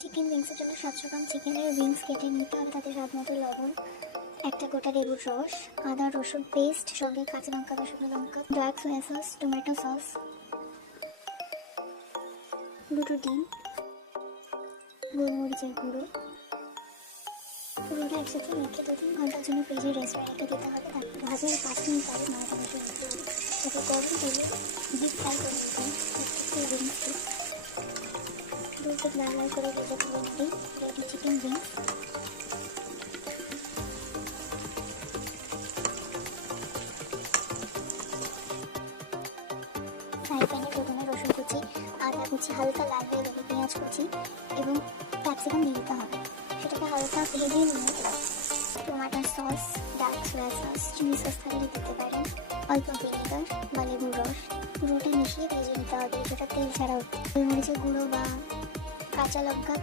Chicken উইংসের জন্য 700 গ্রাম চিকেনের wings কেটে নিতে হবে, তাতে স্বাদ মতো লবণ, একটা গোটা লেবুর রস, আদা রসুন পেস্ট, সঙ্গে কাঁচা লঙ্কা বা শুকনো লঙ্কা, dark soya sauce, tomato sauce, দুটো ডিম, গোলমরিচের গুঁড়ো। পুরোটা একসাথে মেখে 2-3 ঘন্টার জন্য ফ্রিজে রেস্টে রেখে দিতে হবে। তারপর ভাজার 5 মিনিট পরে নাড়াটা মিশিয়ে দিতে হবে। তারপর গরম তেলে ডিপ ফ্রাই করে নিতে হবে উইংসটি। 2 থেকে লাল লাল করে ভেজে তুলে নিতেই রেডি চিকেন উইংস। ফ্রাই প্যানে প্রথমে রসুন কুচি, আদা কুচি হালকা লাল হয়ে গেলে পেঁয়াজ কুচি এবং ক্যাপসিকাম দিয়ে দিতে হবে। সেটাকে হালকা ভেজে নিয়ে tomato sauce, dark soya sauce, chilli sauce থাকলে দিতে পারেন, অল্প ভিনেগার বা লেবুর রস, পুরোটা মিশিয়ে ভেজে নিতে হবে। সেটা তেল ছাড়া গোলমরিচের গুঁড়ো বা কাঁচা লঙ্কা